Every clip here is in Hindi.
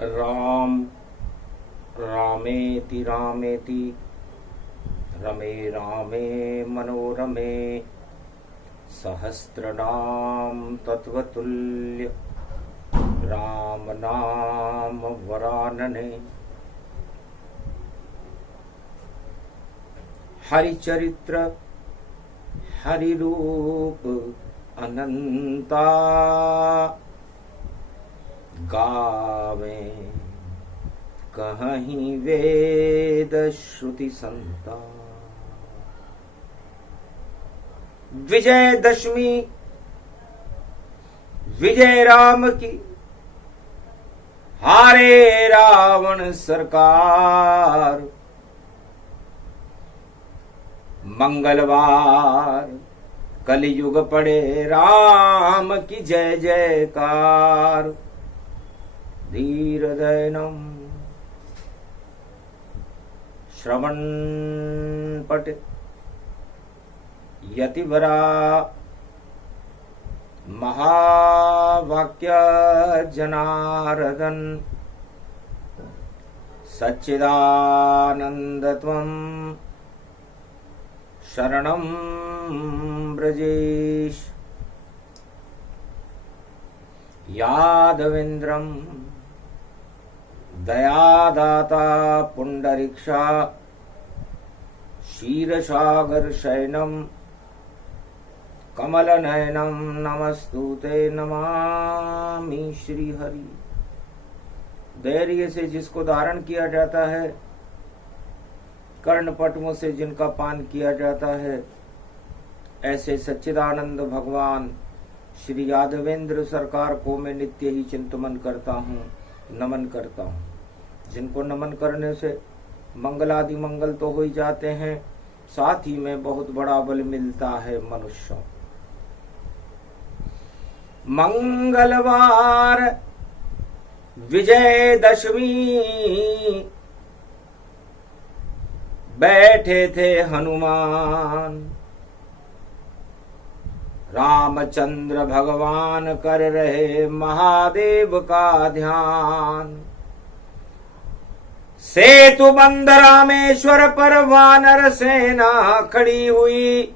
राम रामेति रामेति रमे रामे मनोरमे सहस्रनाम तत्वतुल्य राम नाम वरानने। हरिचरित्र हरिरूप अनंता गावे कहीं वेद श्रुति संता। विजयदशमी विजय राम की हारे रावण सरकार। मंगलवार कलियुग पड़े राम की जय जयकार। धीर दयनम श्रवण पट यतिवरा महावाक्य जनार्दन। सच्चिदानंदत्वं शरणं ब्रजेश। यादवेन्द्रं दयादाता पुंडरीक्षा। क्षीरसागर शयनम कमलनयनम नमस्तुते नमामि श्रीहरि। धैर्य से जिसको धारण किया जाता है, कर्णपटुओं से जिनका पान किया जाता है, ऐसे सच्चिदानंद भगवान श्री यादवेंद्र सरकार को मैं नित्य ही चिंतन करता हूँ, नमन करता हूँ। जिनको नमन करने से मंगलादि मंगल तो हो ही जाते हैं, साथ ही में बहुत बड़ा बल मिलता है मनुष्यों। मंगलवार विजयदशमी बैठे थे हनुमान। रामचंद्र भगवान कर रहे महादेव का ध्यान। सेतु बंद रामेश्वर पर वानर सेना खड़ी हुई।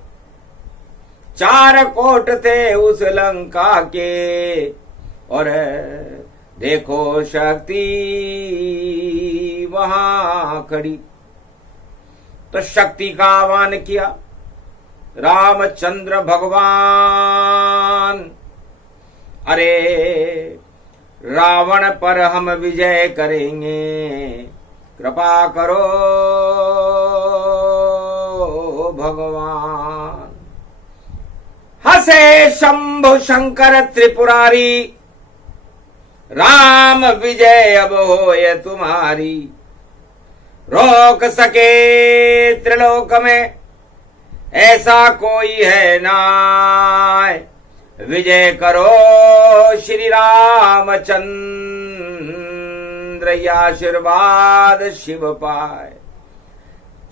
4 कोट थे उस लंका के, और देखो शक्ति वहां खड़ी। तो शक्ति का आह्वान किया रामचंद्र भगवान। अरे रावण पर हम विजय करेंगे, कृपा करो भगवान। हंसे शंभु शंकर त्रिपुरारी। राम विजय अब होए तुम्हारी। रोक सके त्रिलोक में ऐसा कोई है नाय। विजय करो श्री रामचंद्र, आशीर्वाद शिव पाए।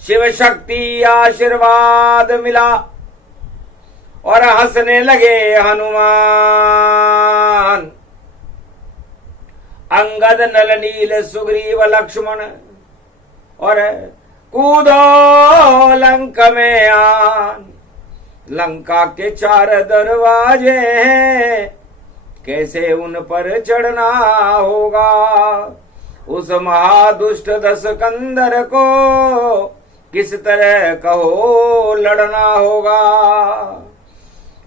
शिव शक्ति आशीर्वाद मिला और हंसने लगे हनुमान। अंगद नल नील सुग्रीव लक्ष्मण, और कूदो लंक में आन। लंका के 4 दरवाजे हैं, कैसे उन पर चढ़ना होगा। उस महादुष्ट दशकंदर को किस तरह कहो लड़ना होगा।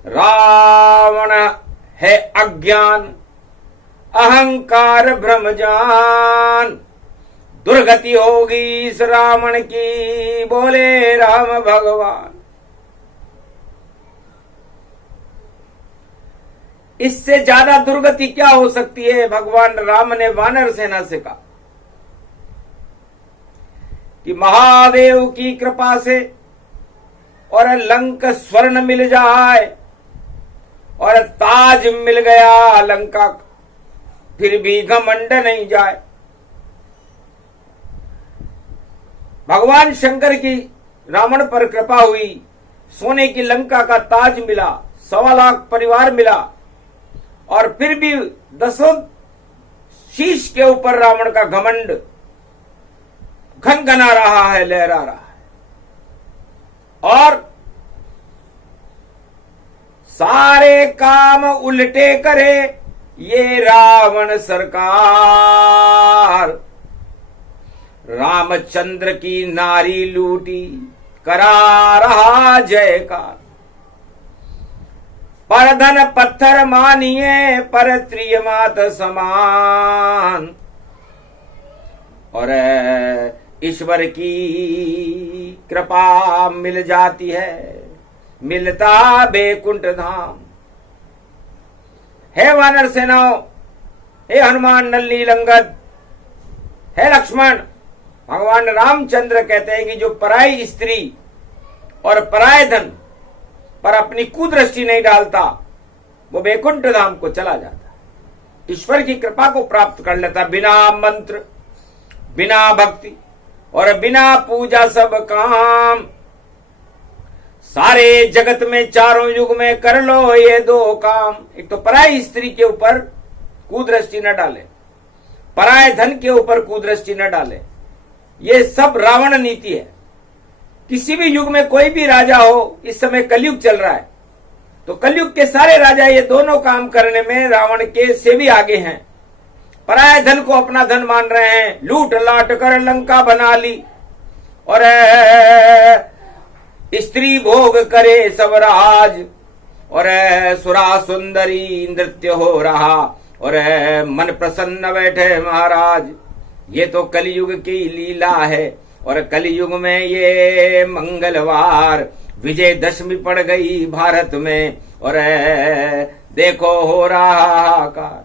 रावण है अज्ञान, अहंकार भ्रमजान। दुर्गति होगी इस रावण की, बोले राम भगवान। इससे ज्यादा दुर्गति क्या हो सकती है। भगवान राम ने वानर सेना से कहा कि महादेव की कृपा से और लंक स्वर्ण मिल जाए और ताज मिल गया लंका, फिर भी घमंड नहीं जाए। भगवान शंकर की रावण पर कृपा हुई, सोने की लंका का ताज मिला, 1.25 लाख परिवार मिला, और फिर भी 10 शीश के ऊपर रावण का घमंड घनघना रहा है, लहरा रहा है। और सारे काम उल्टे करे ये रावण सरकार। रामचंद्र की नारी लूटी करा रहा जयकार। पर धन पत्थर मानिए पर त्रिय मात समान। और ईश्वर की कृपा मिल जाती है, मिलता बैकुंठ धाम। हे वानर सेनाओं, हे हनुमान नल्ली लंगद, हे लक्ष्मण, भगवान रामचंद्र कहते हैं कि जो पराई स्त्री और पराय धन पर अपनी कुदृष्टि नहीं डालता वो बैकुंठ धाम को चला जाता, ईश्वर की कृपा को प्राप्त कर लेता। बिना मंत्र, बिना भक्ति और बिना पूजा सब काम। सारे जगत में चारों युग में कर लो ये दो काम। एक तो पराई स्त्री के ऊपर कुदृष्टि न डाले, पराय धन के ऊपर कुदृष्टि न डाले। ये सब रावण नीति है। किसी भी युग में कोई भी राजा हो, इस समय कलयुग चल रहा है तो कलयुग के सारे राजा ये दोनों काम करने में रावण के से भी आगे हैं। पराय धन को अपना धन मान रहे हैं, लूट लाट कर लंका बना ली और स्त्री भोग करे सब राज। और सुरा सुंदरी नृत्य हो रहा और मन प्रसन्न बैठे महाराज। ये तो कलयुग की लीला है। और कलयुग में ये मंगलवार विजयदशमी पड़ गई भारत में और देखो हो रहा हाहाकार।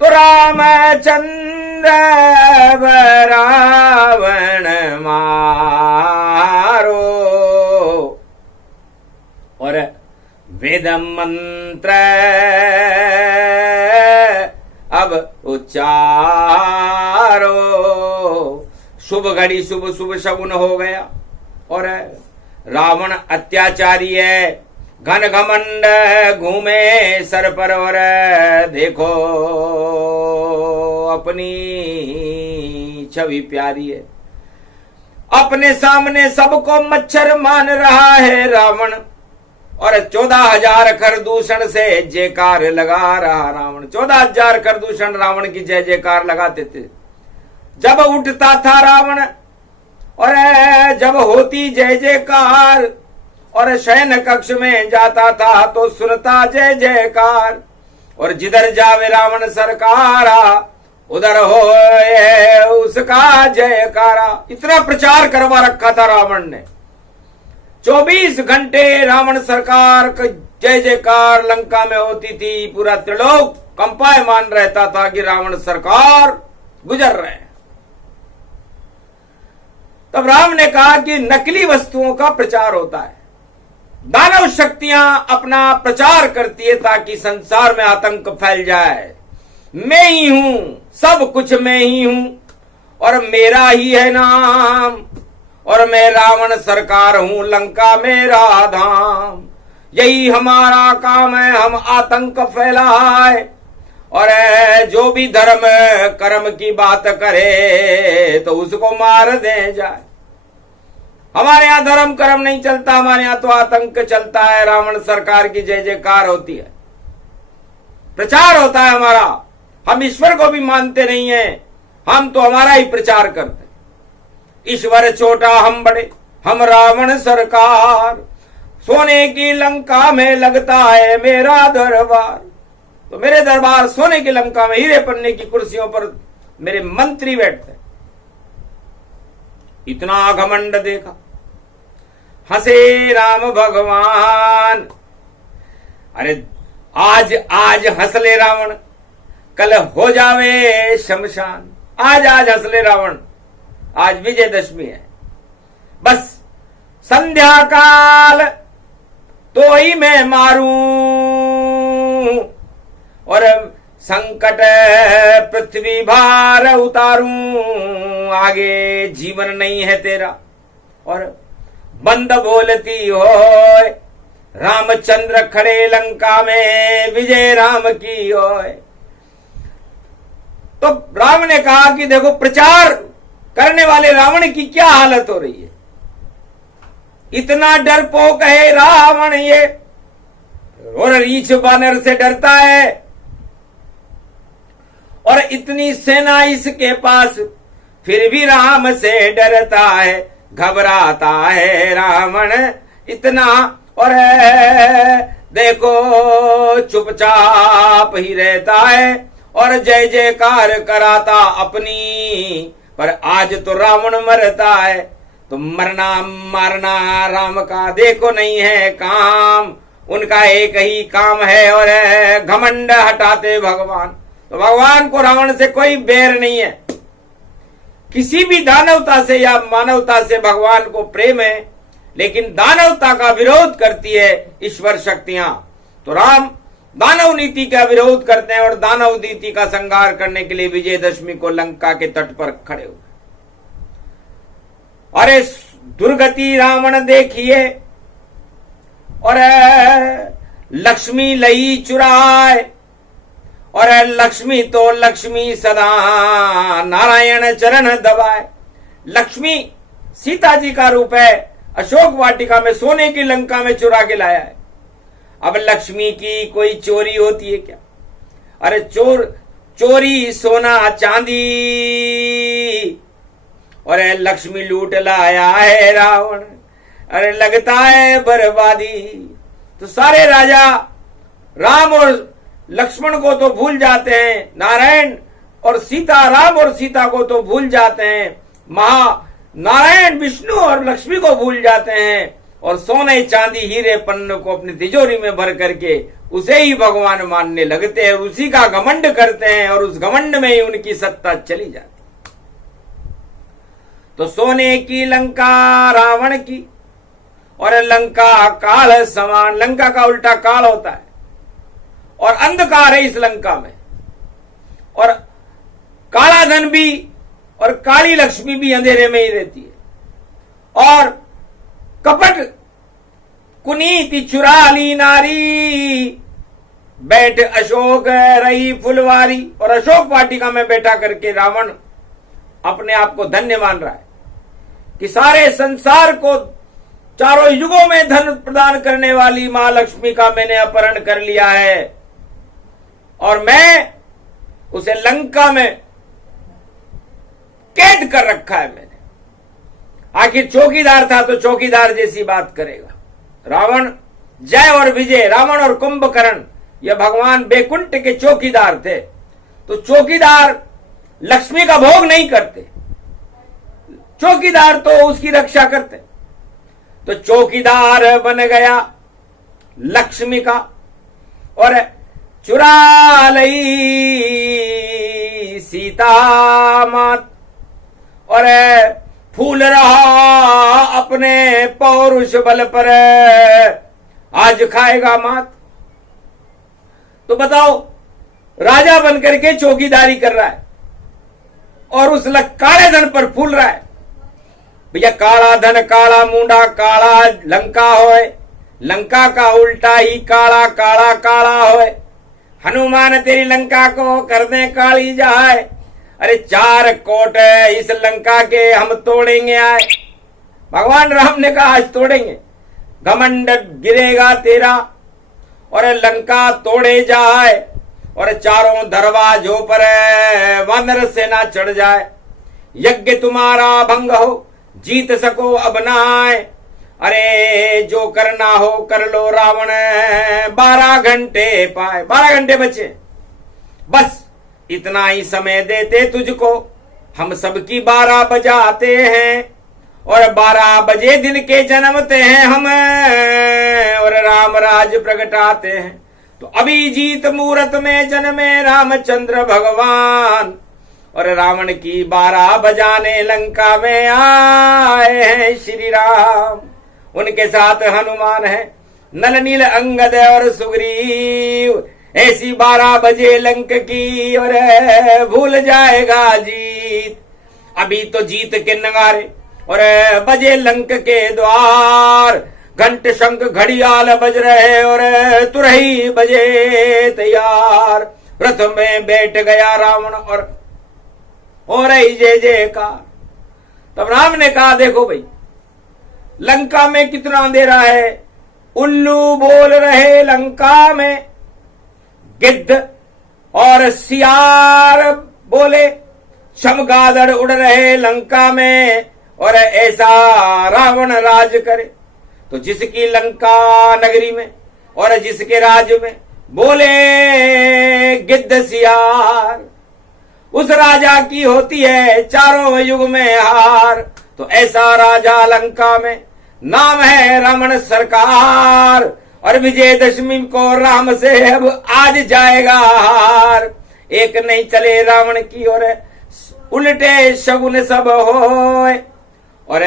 तो रामचंद्र रावण मारो और वेद मंत्र अब उच्चारो। शुभ घड़ी शुभ शुभ शगुन हो गया और रावण अत्याचारी है, घन घमंड घूमे सर पर और देखो अपनी छवि प्यारी है। अपने सामने सबको मच्छर मान रहा है रावण और 14,000 खरदूषण से जयकार लगा रहा रावण। 14,000 खरदूषण रावण की जय जयकार लगाते थे जब उठता था रावण और जब होती जय जयकार। और शयन कक्ष में जाता था तो सुनता जय जयकार। और जिधर जावे रावण सरकारा उधर हो उसका जयकारा। इतना प्रचार करवा रखा था रावण ने। 24 घंटे रावण सरकार का जय जयकार लंका में होती थी। पूरा त्रिलोक कंपायमान रहता था कि रावण सरकार गुजर रहे हैं। तब राम ने कहा कि नकली वस्तुओं का प्रचार होता है। दानव शक्तियां अपना प्रचार करती है ताकि संसार में आतंक फैल जाए। मैं ही हूं, सब कुछ मैं ही हूं और मेरा ही है नाम और मैं रावण सरकार हूं, लंका मेरा धाम। यही हमारा काम है, हम आतंक फैलाए और जो भी धर्म कर्म की बात करे तो उसको मार दे जाए। हमारे यहां धर्म कर्म नहीं चलता, हमारे यहां तो आतंक चलता है। रावण सरकार की जय जयकार होती है, प्रचार होता है हमारा। हम ईश्वर को भी मानते नहीं है, हम तो हमारा ही प्रचार करते। ईश्वर छोटा हम बड़े, हम रावण सरकार। सोने की लंका में लगता है मेरा दरबार। तो मेरे दरबार सोने की लंका में हीरे पन्ने की कुर्सियों पर मेरे मंत्री बैठते। इतना घमंड देखा, हंसे राम भगवान। अरे आज आज हंस ले रावण, कल हो जावे शमशान। आज आज हंस ले रावण, आज विजयदशमी है। बस संध्या काल तो ही मैं मारूं और संकट पृथ्वी भार उतारूं। आगे जीवन नहीं है तेरा और बंद बोलती हो। रामचंद्र खड़े लंका में विजय राम की होय। तो राम ने कहा कि देखो प्रचार करने वाले रावण की क्या हालत हो रही है। इतना डरपोक है रावण ये, और रीछ बानर से डरता है, और इतनी सेना इसके पास, फिर भी राम से डरता है, घबराता है रावण इतना। और देखो चुपचाप ही रहता है और जय जयकार कराता अपनी, पर आज तो रावण मरता है, तो मरना मारना राम का देखो नहीं है काम, उनका एक ही काम है और घमंड हटाते भगवान। तो भगवान को रावण से कोई बैर नहीं है, किसी भी दानवता से या मानवता से भगवान को प्रेम है, लेकिन दानवता का विरोध करती है ईश्वर शक्तियां। तो राम दानव नीति का विरोध करते हैं और दानव नीति का संहार करने के लिए विजयदशमी को लंका के तट पर खड़े हुए। अरे दुर्गति रावण देखिए, और लक्ष्मी लई चुराए, और लक्ष्मी तो लक्ष्मी सदा नारायण चरण दबाए। लक्ष्मी सीता जी का रूप है, अशोक वाटिका में सोने की लंका में चुरा के लाया है। अब लक्ष्मी की कोई चोरी होती है क्या? अरे चोरी सोना चांदी, और लक्ष्मी लूट लाया है रावण, अरे लगता है बर्बादी। तो सारे राजा राम और लक्ष्मण को तो भूल जाते हैं, नारायण और सीता, राम और सीता को तो भूल जाते हैं, नारायण विष्णु और लक्ष्मी को भूल जाते हैं, और सोने चांदी हीरे पन्नों को अपनी तिजोरी में भर करके उसे ही भगवान मानने लगते हैं, उसी का घमंड करते हैं, और उस घमंड में ही उनकी सत्ता चली जाती। तो सोने की लंका रावण की, और लंका काल समान, लंका का उल्टा काल होता है, और अंधकार है इस लंका में, और काला धन भी और काली लक्ष्मी भी अंधेरे में ही रहती है, और कपट कुनीति चुरा ली नारी, बैठ अशोक रही फुलवारी। और अशोक वाटिका में बैठा करके रावण अपने आप को धन्य मान रहा है कि सारे संसार को चारों युगों में धन प्रदान करने वाली मां लक्ष्मी का मैंने अपहरण कर लिया है, और मैं उसे लंका में कैद कर रखा है मैंने। आखिर चौकीदार था तो चौकीदार जैसी बात करेगा। रावण जय और विजय, रावण और कुंभकर्ण यह भगवान बैकुंठ के चौकीदार थे। तो चौकीदार लक्ष्मी का भोग नहीं करते, चौकीदार तो उसकी रक्षा करते। तो चौकीदार बन गया लक्ष्मी का, और चुरा लई सीता मात, और फूल रहा अपने पौरुष बल पर, आज खाएगा मात। तो बताओ, राजा बनकर के चौकीदारी कर रहा है और उस काले धन पर फूल रहा है। भैया काला धन काला मुंडा काला लंका होए, लंका का उल्टा ही काला काला काला होए। हनुमान तेरी लंका को कर दे काली जाए, अरे 4 कोट इस लंका के हम तोड़ेंगे आए। भगवान राम ने कहा आज तोड़ेंगे, घमंड गिरेगा तेरा, और लंका तोड़े जाए, और चारों दरवाजों पर वानर सेना चढ़ जाए। यज्ञ तुम्हारा भंग हो, जीत सको अब ना आए, अरे जो करना हो कर लो रावण, 12 घंटे पाए। 12 घंटे बचे, बस इतना ही समय देते तुझको, हम सबकी 12 बजाते हैं, और 12 बजे दिन के जन्मते हैं हम, और राम राज प्रगटाते हैं। तो अभी जीत मुहूर्त में जन्मे रामचंद्र भगवान, और रावण की 12 बजाने लंका में आए हैं श्री राम। उनके साथ हनुमान है, नल नील अंगद और सुग्रीव। ऐसी 12 बजे लंक की, और भूल जाएगा जीत। अभी तो जीत के नगारे और बजे लंक के द्वार, घंट शंख घड़ियाल बज रहे और तुरही बजे तैयार। रथ में बैठ गया रावण और हो रही जय जयकार। तब राम ने कहा देखो भाई, लंका में कितना अंधेरा है, उल्लू बोल रहे लंका में, गिद्ध और सियार बोले, चमगादड़ उड़ रहे लंका में, और ऐसा रावण राज करे। तो जिसकी लंका नगरी में और जिसके राज्य में बोले गिद्ध सियार, उस राजा की होती है चारों युग में हार। तो ऐसा राजा लंका में, नाम है रावण सरकार, और विजयदशमी को राम से अब आज जाएगा हार। एक नहीं चले रावण की और उल्टे शगुन सब होए, और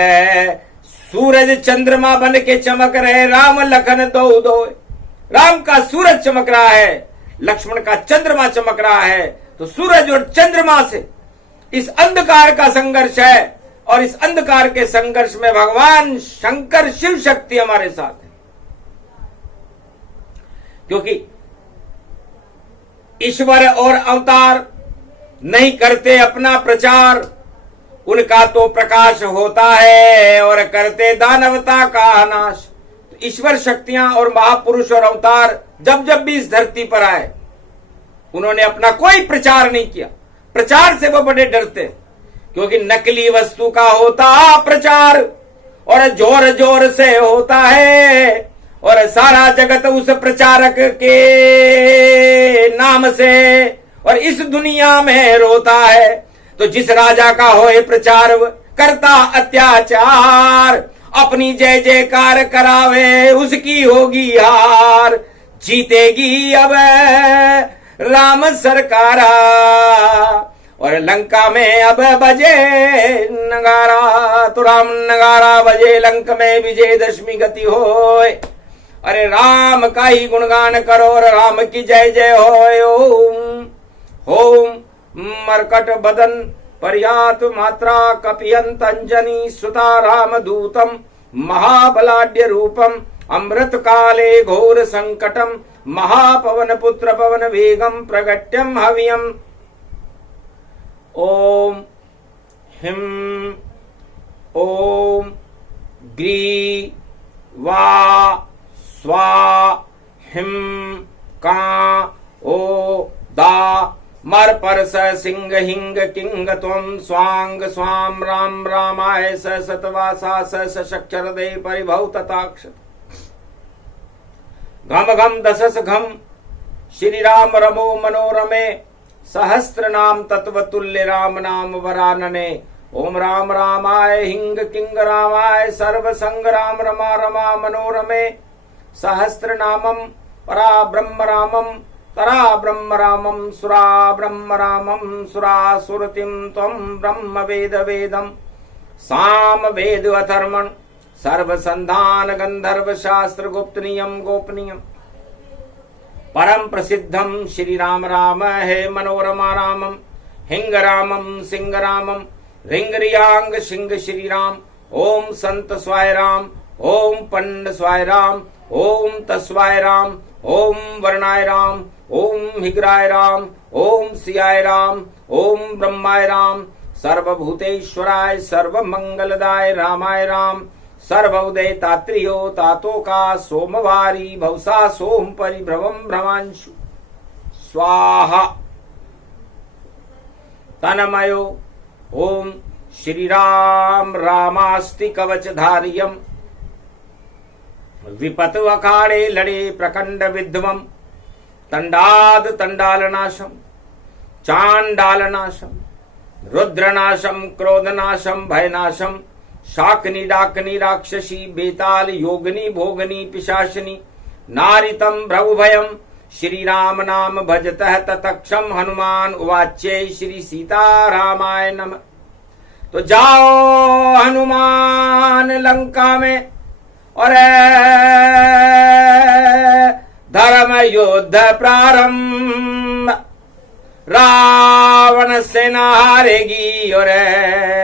सूरज चंद्रमा बन के चमक रहे, राम लखन दो दो। राम का सूरज चमक रहा है, लक्ष्मण का चंद्रमा चमक रहा है। तो सूरज और चंद्रमा से इस अंधकार का संघर्ष है, और इस अंधकार के संघर्ष में भगवान शंकर शिव शक्ति हमारे साथ है। क्योंकि ईश्वर और अवतार नहीं करते अपना प्रचार, उनका तो प्रकाश होता है, और करते दानवता का नाश। तो ईश्वर शक्तियां और महापुरुष और अवतार जब जब भी इस धरती पर आए, उन्होंने अपना कोई प्रचार नहीं किया। प्रचार से वो बड़े डरते, क्योंकि नकली वस्तु का होता प्रचार, और जोर जोर से होता है, और सारा जगत उस प्रचारक के नाम से और इस दुनिया में रोता है। तो जिस राजा का होए प्रचार करता अत्याचार, अपनी जय जयकार करावे उसकी होगी हार। जीतेगी अब राम सरकारा, और लंका में अब बजे नगारा। तो राम नगारा बजे, लंक में विजयदशमी गति होए। अरे राम का ही गुणगान करो, और राम की जय जय होए। ओम ओम मरकट बदन पर्यात मात्रा कपियंत अंजनी सुता राम दूतम महाबलाढ्य रूपम अमृत काले घोर संकटम महापवन पुत्र पवन वेगम प्रगट्यम हवियम। ओम हिम ओम ग्री वा स्वा हिम का ओ दा मर पर स सिंह हिंग किंग त्वं स्वांग स्वाम राम रामाय स सतवासा स शक्षर दे परिभव तथाक्ष। घम घम दशस घम श्री राम रमो मनोरमे सहस्त्र नाम तत्व तुल्य राम नाम वरानने। ओम राम रामाय हिंग किंग रामाय सर्व संग राम रमा रमा मनोरमे सहस्त्र नामम परा ब्रह्म रामम तरा ब्रह्म रामम सुरा ब्रह्म रामम सुरा सुरतिम त्वं ब्रह्म वेद वेदम साम वेद अथर्मण सर्व संधान गंधर्व शास्त्र गुप्त नियम गोपनीयम। परम प्रसिद्धम श्री राम राम है मनोरमा रामम हिंग रामम सिंह रामम रिंग रियांग सिंह श्री राम। ओम संत स्वाय राम, ओम पंड स्वाय राम, ओम तस्वाय राम, ओम वर्णाय राम, ओम हिग्राय राम, ओम सियाय राम, ओम ब्रह्माय राम, सर्वभूतेश्वराय सर्वमंगलदाय रामाय राम। सर्वोदय तात्रियो तातो का सोमवारी भवसा सोम परिभ्रमम भ्रमांशु स्वाहा। तन्मयो ओम श्री राम रामास्ति कवच धारियम विपत अखाड़े लड़े प्रखंड विध्वम तंडाद तंडालनाशम चांडालनाशम रुद्रनाशम क्रोधनाशम भयनाशम शाकनी डाकनी राक्षसी बेताल योगनी भोगनी पिशाचनी नारितम भ्रभुभयम श्री राम नाम भजतः ततक्षम हनुमान उवाच्य श्री सीता रामाय नमः। तो जाओ हनुमान लंका में और धर्म युद्ध प्रारंभ। रावण सेना हारेगी और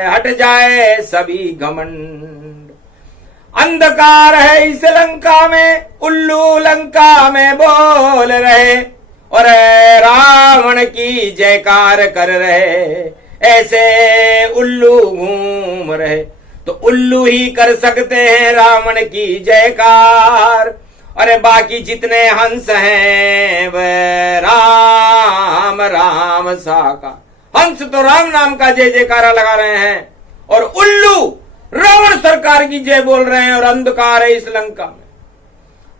हट जाए सभी घमंड। अंधकार है इस लंका में, उल्लू लंका में बोल रहे और रावण की जयकार कर रहे। ऐसे उल्लू घूम रहे। तो उल्लू ही कर सकते हैं रावण की जयकार। अरे बाकी जितने हंस हैं वे राम राम साकार। हंस तो राम नाम का जय जयकारा लगा रहे हैं और उल्लू रावण सरकार की जय बोल रहे हैं। और अंधकार है इस लंका में,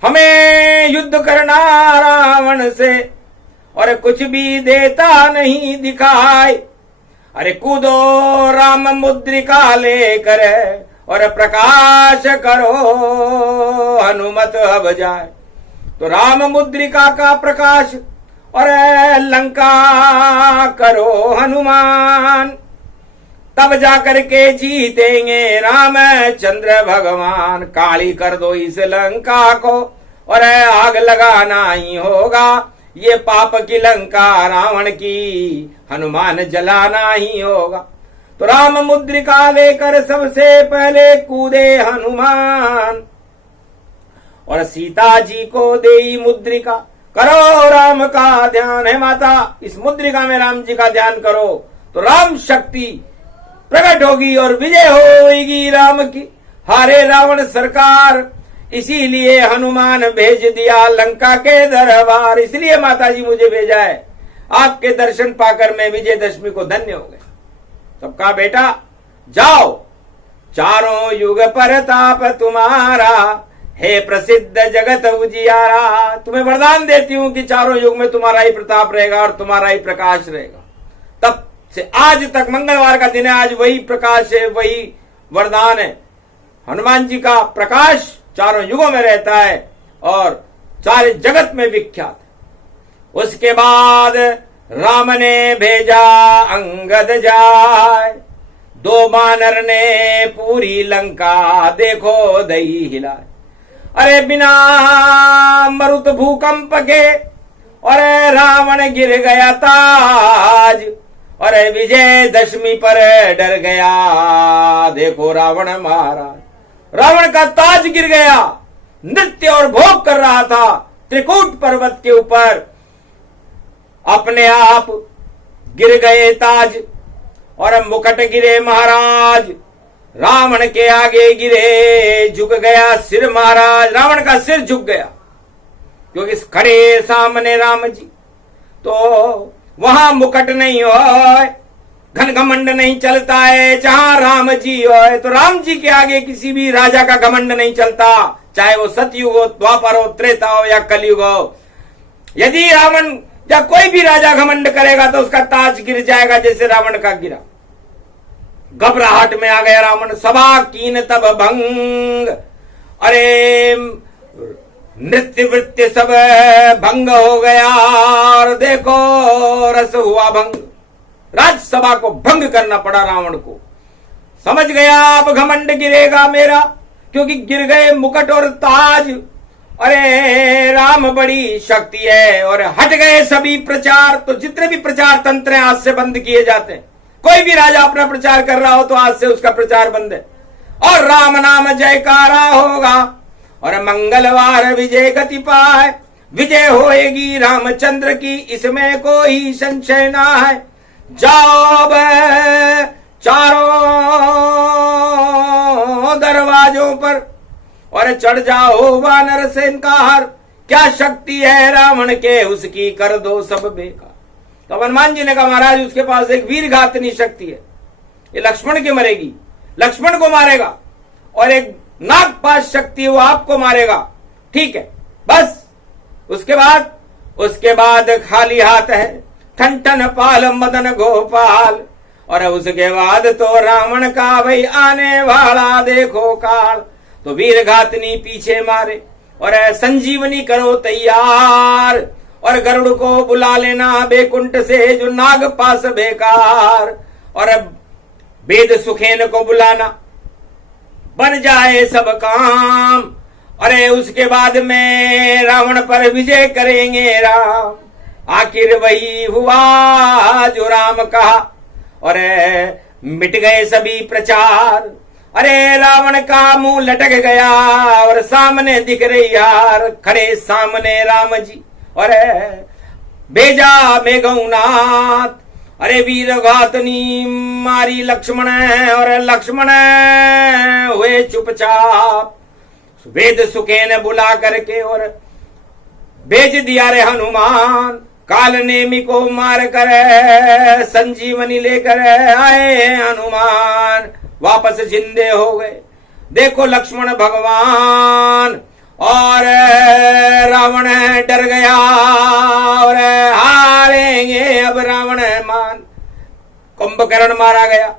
हमें युद्ध करना रावण से और कुछ भी देता नहीं दिखाई। अरे कूदो राम मुद्रिका लेकर और प्रकाश करो हनुमत अब जाए। तो राम मुद्रिका का प्रकाश और लंका करो हनुमान, तब जाकर के जीतेंगे रामचंद्र भगवान। काली कर दो इस लंका को और आग लगाना ही होगा। ये पाप की लंका रावण की हनुमान जलाना ही होगा। तो राम मुद्रिका लेकर सबसे पहले कूदे हनुमान और सीता जी को देई मुद्रिका। करो राम का ध्यान है माता, इस मुद्रिका में राम जी का ध्यान करो तो राम शक्ति प्रकट होगी और विजय होगी राम की। हारे रावण सरकार, इसीलिए हनुमान भेज दिया लंका के दरबार। इसलिए माता जी मुझे भेजा है, आपके दर्शन पाकर मैं विजयदशमी को धन्य हो गया। तब कहा बेटा जाओ, चारों युग परताप तुम्हारा, हे प्रसिद्ध जगत उजियारा। तुम्हें वरदान देती हूं कि चारों युग में तुम्हारा ही प्रताप रहेगा और तुम्हारा ही प्रकाश रहेगा। तब से आज तक मंगलवार का दिन है, आज वही प्रकाश है, वही वरदान है। हनुमान जी का प्रकाश चारों युगों में रहता है और सारे जगत में विख्यात है। उसके बाद राम ने भेजा अंगद जाए, दो बानर ने पूरी लंका देखो दही हिलाए। अरे बिना मरुत भूकंप के और रावण गिर गया ताज, और विजय दशमी पर डर गया देखो रावण महाराज। रावण का ताज गिर गया, नृत्य और भोग कर रहा था त्रिकूट पर्वत के ऊपर, अपने आप गिर गए ताज और मुकुट गिरे महाराज। रावण के आगे गिरे, झुक गया सिर महाराज। रावण का सिर झुक गया क्योंकि खड़े सामने राम जी। तो वहां मुकुट नहीं हो, घन घमंड नहीं चलता है। जहां राम जी हो तो राम जी के आगे किसी भी राजा का घमंड नहीं चलता, चाहे वो सतयुग हो, द्वापर हो, त्रेता हो या कलयुग हो। यदि रावण या कोई भी राजा घमंड करेगा तो उसका ताज गिर जाएगा जैसे रावण का गिरा। घबराहट में आ गया रावण, सभा कीन तब भंग। अरे नृत्य वृत्य सब भंग हो गया और देखो रस हुआ भंग। राज्यसभा को भंग करना पड़ा रावण को। समझ गया अब घमंड गिरेगा मेरा, क्योंकि गिर गए मुकुट और ताज। अरे राम बड़ी शक्ति है। और हट गए सभी प्रचार। तो जितने भी प्रचार तंत्र हैं आज से बंद किए जाते हैं। कोई भी राजा अपना प्रचार कर रहा हो तो आज से उसका प्रचार बंद है और राम नाम जयकारा होगा और मंगलवार विजय गति पाए। विजय होएगी रामचंद्र की, इसमें कोई संशय ना है। जाओ चारों दरवाजों पर और चढ़ जाओ वानर सेनकार। क्या शक्ति है रावण के, उसकी कर दो सब बेकार। तो हनुमान जी ने कहा महाराज उसके पास एक वीर घातनी शक्ति है, ये लक्ष्मण के मरेगी, लक्ष्मण को मारेगा। और एक नागपाश शक्ति है वो आपको मारेगा। ठीक है बस। उसके बाद खाली हाथ है, ठन ठन पाल मदन गोपाल। और उसके बाद तो रावण का भाई आने वाला देखो काल। तो वीर घातनी पीछे मारे और संजीवनी करो तैयार और गरुड़ को बुला लेना बैकुंठ से जो नाग पास बेकार। और वेद सुखेन को बुलाना, बन जाए सब काम। अरे उसके बाद में रावण पर विजय करेंगे राम। आखिर वही हुआ जो राम कहा और मिट गए सभी प्रचार। अरे रावण का मुंह लटक गया और सामने दिख रही यार, खड़े सामने राम जी। और भेजा मेघनाथ अरे वीर घातनी मारी लक्ष्मण, और लक्ष्मण हुए चुपचाप। वेद सुखे ने बुला करके और भेज दिया रे हनुमान। काल नेमी को मार कर संजीवनी लेकर आए हनुमान, वापस जिंदे हो गए। देखो लक्ष्मण भगवान, और रावण डर गया और हारेंगे अब रावण मान। कुंभकर्ण मारा गया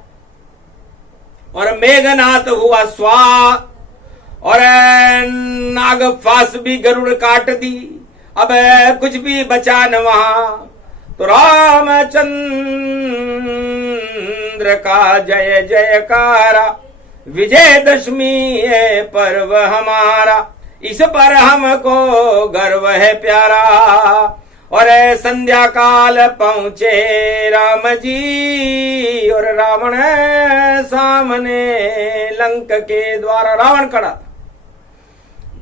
और मेघनाथ हुआ स्वाहा, और नागफास भी गरुड़ काट दी, अब कुछ भी बचा न वहां। तो रामचंद्र का जय जयकारा, विजयदशमी है पर्व हमारा, इस पर हमको गर्व है प्यारा। और संध्या काल पहुंचे राम जी, और रावण सामने लंक के द्वारा। रावण खड़ा था,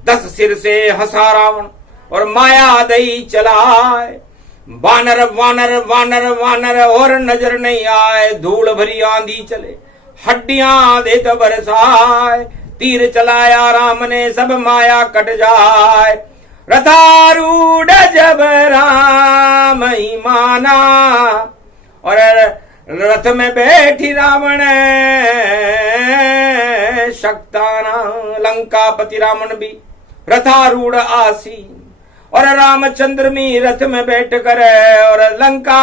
10 सिर से हंसा रावण और माया दई चलाए। वानर वानर वानर वानर और नजर नहीं आए, धूल भरी आंधी चले, हड्डियां देत बरसाए। तीर चलाया राम ने, सब माया कट जाए। रथारूढ़ जब राम ही माना, और रथ में बैठी रावण शक्ताना। लंकापति रावण भी रथारूढ़ आसीन, और रामचंद्र भी रथ में बैठ कर और लंका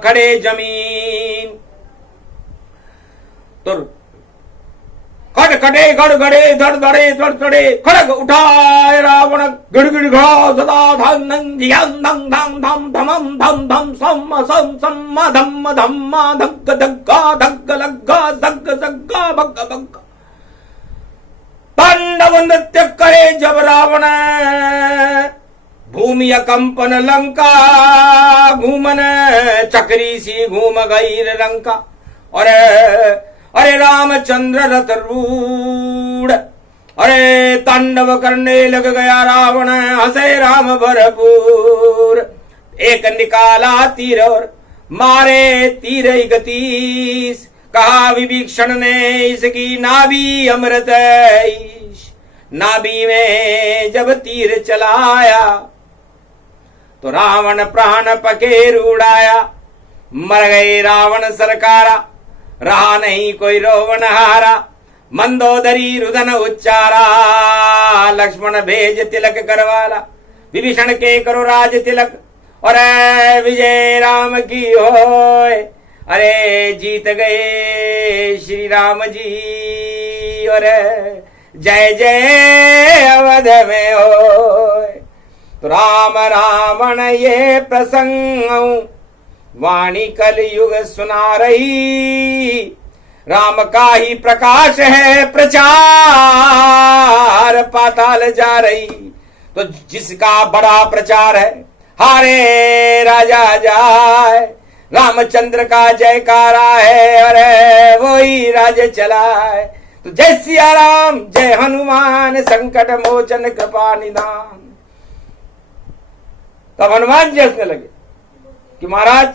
खड़े जमीन। तो खड़खड़े गड़गड़े धड़धड़े धड़धड़े, खड़ग उठाए रावण गिड़गिड़ घड़ा सदा धन धम धम धम धमम धम धम सम सम सम्मा धम्म धम्मा धग्ग धग्गा धग्ग लग्गा धग्ग धग्गा भग्ग भग्ग। तांडव नृत्य करे जब रावण, भूमि कंपन लंका घूमन, चक्री सी घूम गई लंका। और अरे रामचंद्र रथ रूढ़, अरे तांडव करने लग गया रावण, हंसे राम भरपूर। एक निकाला तीर और मारे तीर 31, कहा विभीषण ने इसकी नाभि अमृत ईश। नाभि में जब तीर चलाया तो रावण प्राण पखेर उड़ाया। मर गए रावण सरकारा, रहा नहीं कोई रोवण हारा। मंदोदरी रुदन उच्चारा, लक्ष्मण भेज तिलक करवाला। विभीषण के करो राज तिलक, और विजय राम की होय। अरे जीत गए श्री राम जी, और जय जय अवध में होय। तो राम रावण ये प्रसंग वाणी कल युग सुना रही। राम का ही प्रकाश है प्रचार पाताल जा रही। तो जिसका बड़ा प्रचार है हारे राजा जाए। रामचंद्र का जयकारा है, अरे वो ही राज चलाए। तो जय सिया राम, जय हनुमान, संकट मोचन कृपा निदान। तब हनुमान जी हंसने लगे कि महाराज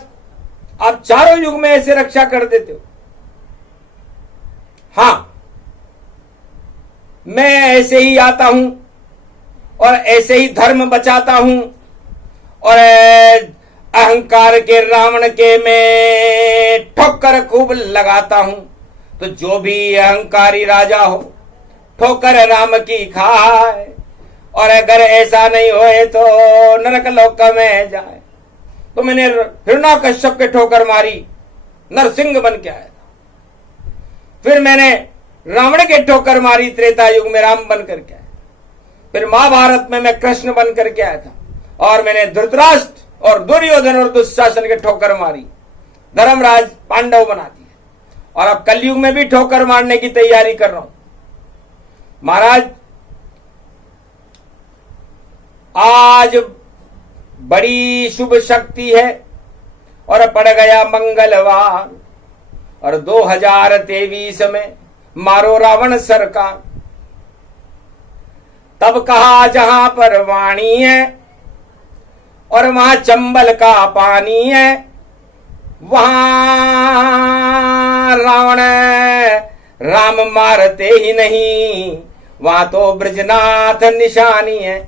आप चारों युग में ऐसे रक्षा कर देते हो। हां, मैं ऐसे ही आता हूं और ऐसे ही धर्म बचाता हूं, और अहंकार के रावण के मैं ठोकर खूब लगाता हूं। तो जो भी अहंकारी राजा हो ठोकर राम की खाए, और अगर ऐसा नहीं होए तो नरक लोक में जाए। तो मैंने हिरण्यकश्यप के ठोकर मारी, नरसिंह बन के आया था। फिर मैंने रावण के ठोकर मारी, त्रेता युग में राम बन करके आया। फिर महाभारत में मैं कृष्ण बन करके आया था, और मैंने धृतराष्ट्र और दुर्योधन और दुशासन के ठोकर मारी, धर्मराज पांडव बना दिए। और अब कलयुग में भी ठोकर मारने की तैयारी कर रहा हूं। महाराज आज बड़ी शुभ शक्ति है, और पड़ गया मंगलवार, और 2023 में मारो रावण सरकार। तब कहा जहां पर वाणी है और वहां चंबल का पानी है, वहां रावण राम मारते ही नहीं, वहां तो ब्रजनाथ निशानी है।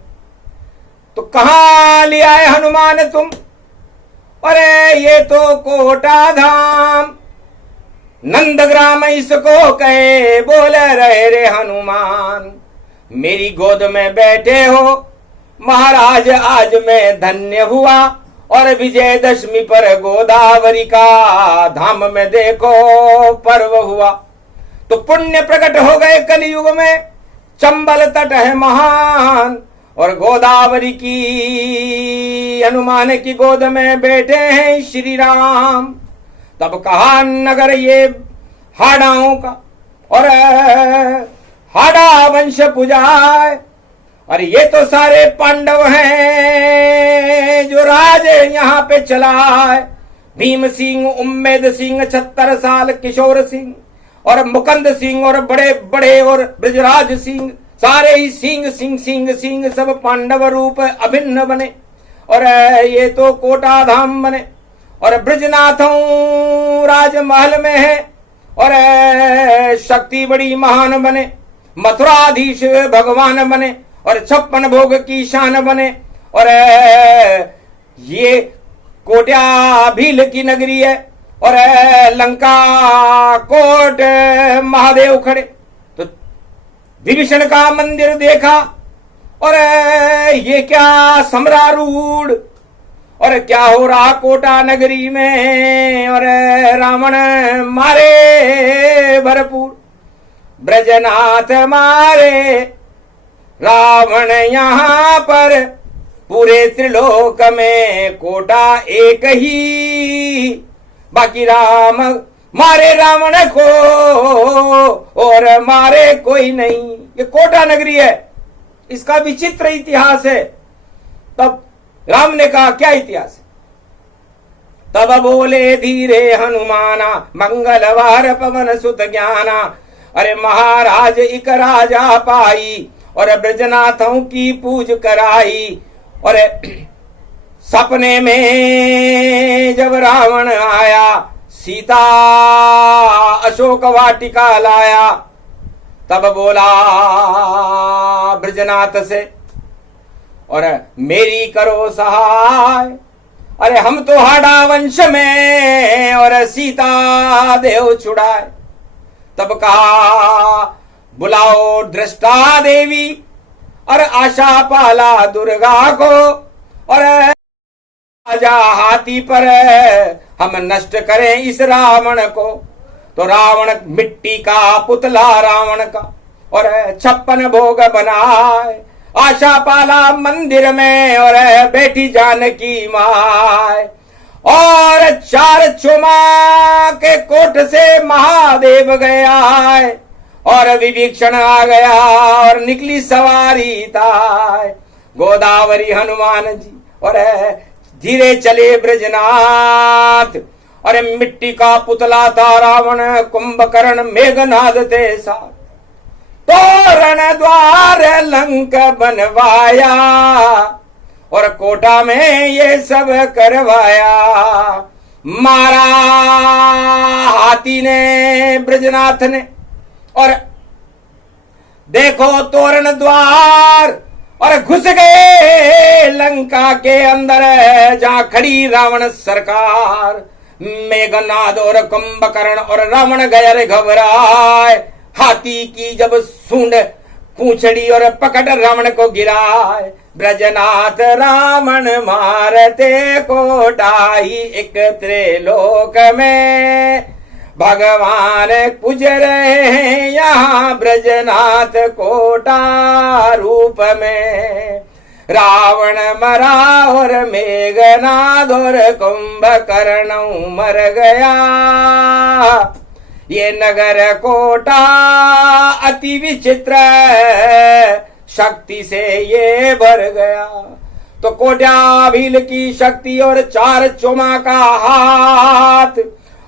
तो कहां ले आए हनुमान तुम? अरे ये तो कोटा धाम, नंदग्राम इसको कहे, बोल रहे रे हनुमान। मेरी गोद में बैठे हो महाराज, आज मैं धन्य हुआ। और विजयदशमी पर गोदावरी का धाम में देखो पर्व हुआ। तो पुण्य प्रकट हो गए कलयुग में, चंबल तट है महान। और गोदावरी की हनुमान की गोद में बैठे हैं श्री राम। तब कहा नगर ये हाड़ाओं का, और हाड़ा वंश पुजाए। और ये तो सारे पांडव हैं जो राज यहाँ पे चलाए। भीम सिंह, उम्मेद सिंह, 76 साल किशोर सिंह, और मुकंद सिंह, और बड़े बड़े और ब्रजराज सिंह, सारे ही सिंह सिंह सिंह सिंह सब पांडव रूप अभिन्न बने। और ये तो कोटा धाम बने। और ब्रजनाथों राजमहल में है, और शक्ति बड़ी महान बने। मथुराधीश भगवान बने, और 56 भोग की शान बने। और ये कोट्या भील की नगरी है, और लंका कोट महादेव खड़े। तो विभीषण का मंदिर देखा, और ये क्या सम्रारूढ़, और क्या हो रहा कोटा नगरी में। और रावण मारे भरपूर, ब्रजनाथ मारे रावण यहाँ पर। पूरे त्रिलोक में कोटा एक ही, बाकी राम मारे रावण को और मारे कोई नहीं। ये कोटा नगरी है, इसका विचित्र इतिहास है। तब राम ने कहा क्या इतिहास है? तब बोले धीरे हनुमाना, मंगलवार पवन सुत ज्ञाना। अरे महाराज एक राजा पाई, और ब्रजनाथों की पूज कराई। और सपने में जब रावण आया, सीता अशोक वाटिका लाया। तब बोला ब्रजनाथ से, और मेरी करो सहाय। अरे हम तो हाड़ा वंश में, और सीता देव छुड़ाए। तब कहा बुलाओ दृष्टा देवी, और आशा पाला दुर्गा को। और आजा हाथी पर हम नष्ट करें इस रावण को। तो रावण मिट्टी का पुतला रावण का, और 56 भोग बनाए। आशा पाला मंदिर में, और बैठी जानकी माय। और 4 चुमा के कोट से महादेव गया, और विभीषण आ गया, और निकली सवारी ताय। गोदावरी हनुमान जी, और धीरे चले ब्रजनाथ। और मिट्टी का पुतला था रावण, कुंभकर्ण मेघनाद थे साथ। तोरण द्वार लंक बनवाया, और कोटा में ये सब करवाया। मारा हाथी ने ब्रजनाथ ने, और देखो तोरण द्वार, और घुस गए लंका के अंदर, जहां खड़ी रावण सरकार। मेघनाद और कुंभकर्ण और रावण गया रे घबराए। हाथी की जब सूंड पूंछड़ी, और पकड़ रावण को गिराए। ब्रजनाथ रावण मारते कोटाही, एक त्रिलोक में भगवान पूज रहे हैं यहाँ ब्रजनाथ कोटा रूप में। रावण मरा, और मेघनाद और कुंभकर्ण मर गया। ये नगर कोटा अति विचित्र, शक्ति से ये भर गया। तो कोटा भील की शक्ति, और 4 चुमा का हाथ।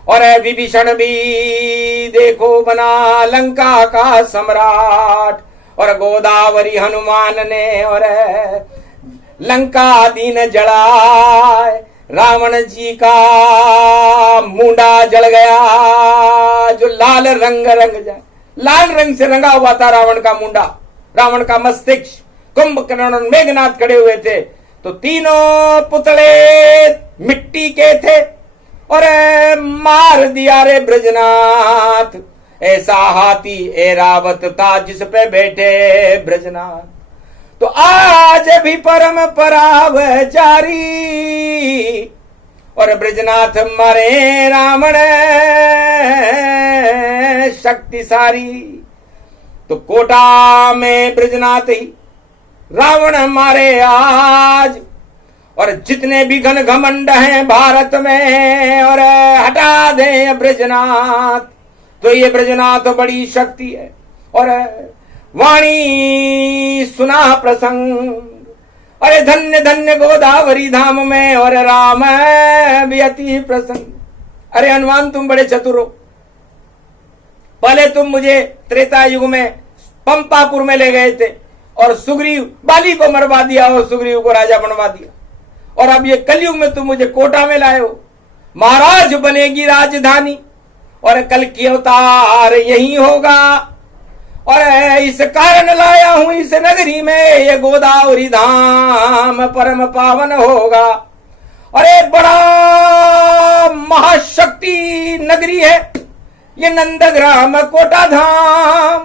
और विभीषण भी देखो बना लंका का सम्राट। और गोदावरी हनुमान ने, और लंका दीन जड़ाए। रावण जी का मुंडा जल गया, जो लाल रंग जाए, लाल रंग से रंगा हुआ था रावण का मुंडा, रावण का मस्तिष्क। कुंभकर्ण और मेघनाथ खड़े हुए थे, तो तीनों पुतले मिट्टी के थे और मार दिया रे ब्रजनाथ। ऐसा हाथी ऐरावत था जिस पे बैठे ब्रजनाथ। तो आज भी परंपरा वह जारी और ब्रजनाथ मारे रावण शक्तिशाली। तो कोटा में ब्रजनाथ ही रावण मारे आज, और जितने भी घन घमंड हैं भारत में और हटा दें ब्रजनाथ। तो ये ब्रजनाथ बड़ी शक्ति है। और वाणी सुना प्रसंग, अरे धन्य धन्य गोदावरी धाम में और राम भी अति प्रसन्न। अरे हनुमान तुम बड़े चतुर हो, पहले तुम मुझे त्रेता युग में पंपापुर में ले गए थे और सुग्रीव बाली को मरवा दिया और सुग्रीव को राजा बनवा दिया, और अब ये कलयुग में तुम मुझे कोटा में लाए हो। महाराज बनेगी राजधानी और कल की अवतार यही होगा, और इस कारण लाया हूं इस नगरी में ये गोदावरी धाम परम पावन होगा। अरे बड़ा महाशक्ति नगरी है ये नंदग्राम कोटा धाम,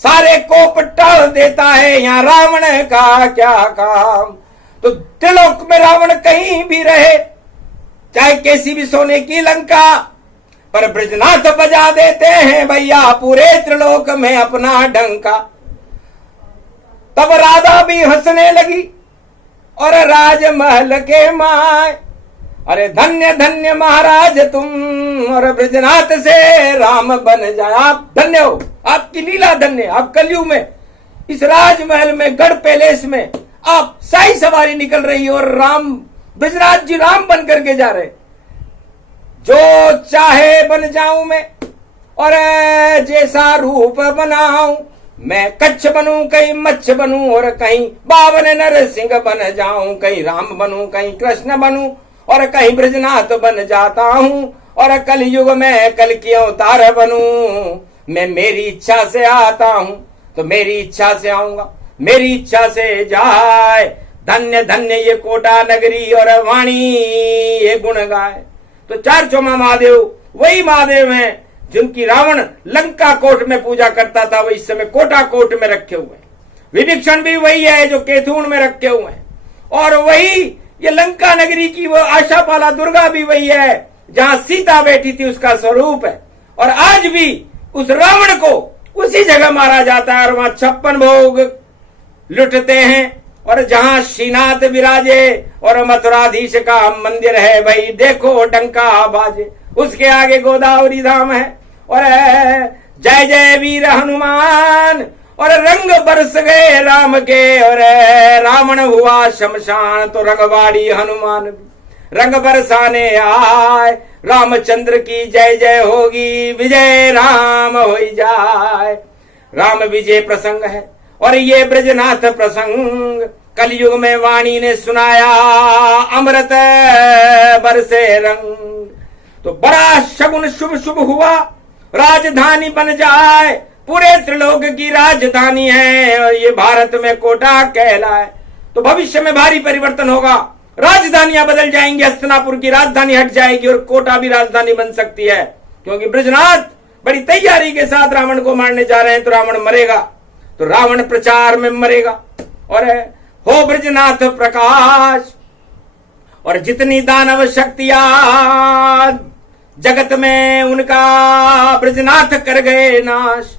सारे कोप टाल देता है यहाँ रावण का क्या काम। तो त्रिलोक में रावण कहीं भी रहे, चाहे कैसी भी सोने की लंका, पर ब्रजनाथ बजा देते हैं भैया पूरे त्रिलोक में अपना डंका। तब राधा भी हंसने लगी और राजमहल के माए, अरे धन्य धन्य महाराज तुम और ब्रजनाथ से राम बन जाए। आप धन्य हो, आपकी लीला धन्य। आप कलयुग में इस राजमहल में गढ़ पैलेस में आप शाही सवारी निकल रही हो और राम ब्रजनाथ जी राम बन करके जा रहे। जो चाहे बन जाऊं मैं और जैसा रूप बनाऊं, मैं कच्छ बनूं कहीं मच्छ बनूं और कहीं बावन नरसिंह बन जाऊं, कहीं राम बनूं कहीं कृष्ण बनूं और कहीं ब्रजनाथ बन जाता हूं, और कल युग में कल की अवतार बनूं। मैं मेरी इच्छा से आता हूं तो मेरी इच्छा से आऊंगा, मेरी इच्छा से जाए। धन्य धन्य ये कोटा नगरी और वाणी ये गुण गाए। तो चार चौमा महादेव वही महादेव हैं जिनकी रावण लंका कोट में पूजा करता था, वो इस समय कोटा कोट में रखे हुए हैं। विभीषण भी वही है जो केतुन में रखे हुए हैं, और वही ये लंका नगरी की वो आशापाला दुर्गा भी वही है जहां सीता बैठी थी, उसका स्वरूप है। और आज भी उस रावण को उसी जगह मारा जाता है और वहां 56 भोग लुटते हैं। और जहां श्रीनाथ विराजे और मथुराधीश का मंदिर है, भाई देखो डंका बाजे, उसके आगे गोदावरी धाम है। और जय जय वीर हनुमान, और रंग बरस गए राम के और रावण हुआ शमशान। तो रंगवाड़ी हनुमान भी रंग बरसाने आए, रामचंद्र की जय जय होगी, विजय राम हो जाए। राम विजय प्रसंग है और ये ब्रजनाथ प्रसंग कलयुग में वाणी ने सुनाया, अमृत बरसे रंग। तो बड़ा शगुन शुभ शुभ हुआ, राजधानी बन जाए, पूरे त्रिलोक की राजधानी है और ये भारत में कोटा कहलाए। तो भविष्य में भारी परिवर्तन होगा, राजधानियां बदल जाएंगी, हस्तिनापुर की राजधानी हट जाएगी और कोटा भी राजधानी बन सकती है, क्योंकि ब्रजनाथ बड़ी तैयारी के साथ रावण को मारने जा रहे हैं। तो रावण मरेगा तो रावण प्रचार में मरेगा, और हो ब्रजनाथ प्रकाश। और जितनी दानव शक्तियां जगत में उनका ब्रजनाथ कर गए नाश।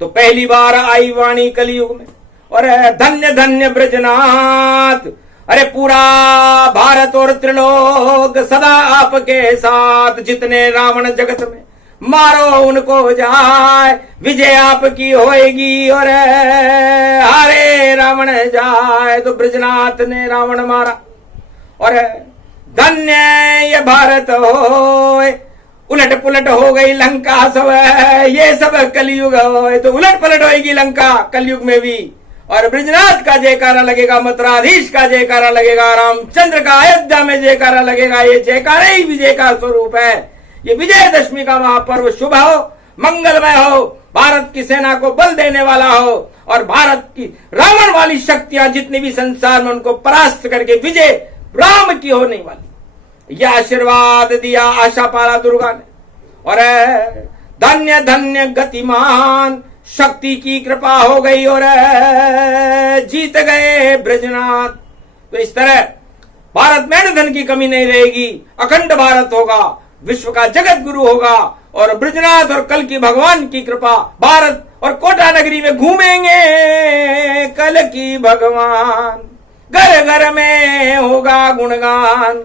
तो पहली बार आई वाणी कलयुग में, और धन्य धन्य ब्रजनाथ। अरे पूरा भारत और त्रिलोक सदा आपके साथ, जितने रावण जगत में मारो उनको जाए, विजय आपकी होएगी और हारे रावण जाए। तो ब्रजनाथ ने रावण मारा और धन्य ये भारत होए, उलट पुलट हो गई लंका सब, ये सब कलयुग होए। तो उलट पलट होएगी लंका कलयुग में भी, और ब्रजनाथ का जयकारा लगेगा, मथुराधीश का जयकारा लगेगा, रामचंद्र का अयोध्या में जयकारा लगेगा। ये जयकारा ही विजय का स्वरूप है। ये विजयदशमी का महापर्व शुभ हो, मंगलमय हो, भारत की सेना को बल देने वाला हो और भारत की रावण वाली शक्तियां जितनी भी संसार में उनको परास्त करके विजय राम की होने वाली, यह आशीर्वाद दिया आशा पाला दुर्गा ने। और धन्य धन्य गतिमान, शक्ति की कृपा हो गई और जीत गए ब्रजनाथ। तो इस तरह भारत में धन की कमी नहीं रहेगी, अखंड भारत होगा, विश्व का जगत गुरु होगा और ब्रजनाथ और कल की भगवान की कृपा भारत और कोटा नगरी में घूमेंगे कल की भगवान। घर घर में होगा गुणगान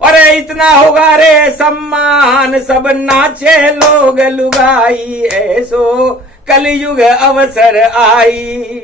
और इतना होगा रे सम्मान, सब नाचे लोग लुगाई, ऐसो कलयुग अवसर आई।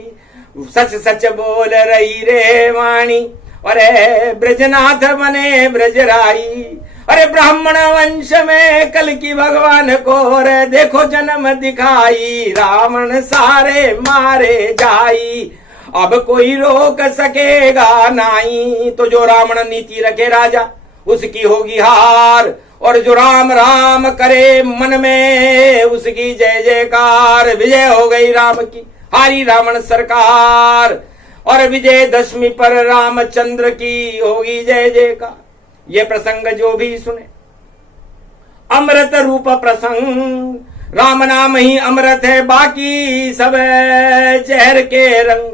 सच सच बोल रही रे वाणी, अरे ब्रजनाथ बने ब्रजराई। अरे ब्राह्मण वंश में कल की भगवान को रे देखो जन्म दिखाई, रावण सारे मारे जाई, अब कोई रोक सकेगा नहीं। तो जो रावण नीति रखे राजा उसकी होगी हार, और जो राम राम करे मन में उसकी जय जयकार। विजय हो गई राम की, हारी रावण सरकार, और विजयदशमी पर रामचंद्र की होगी जय जयकार। ये प्रसंग जो भी सुने अमृत रूप प्रसंग, राम नाम ही अमृत है, बाकी सब जहर के रंग।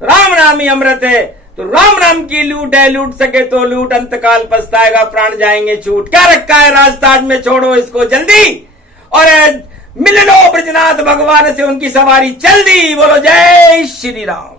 राम नाम ही अमृत है, तो राम नाम की लूट है, लूट सके तो लूट, अंतकाल पछताएगा प्राण जाएंगे छूट। क्या रखा है राजताज में, छोड़ो इसको जल्दी और मिल लो ब्रजनाथ भगवान से, उनकी सवारी चल दी। बोलो जय श्री राम।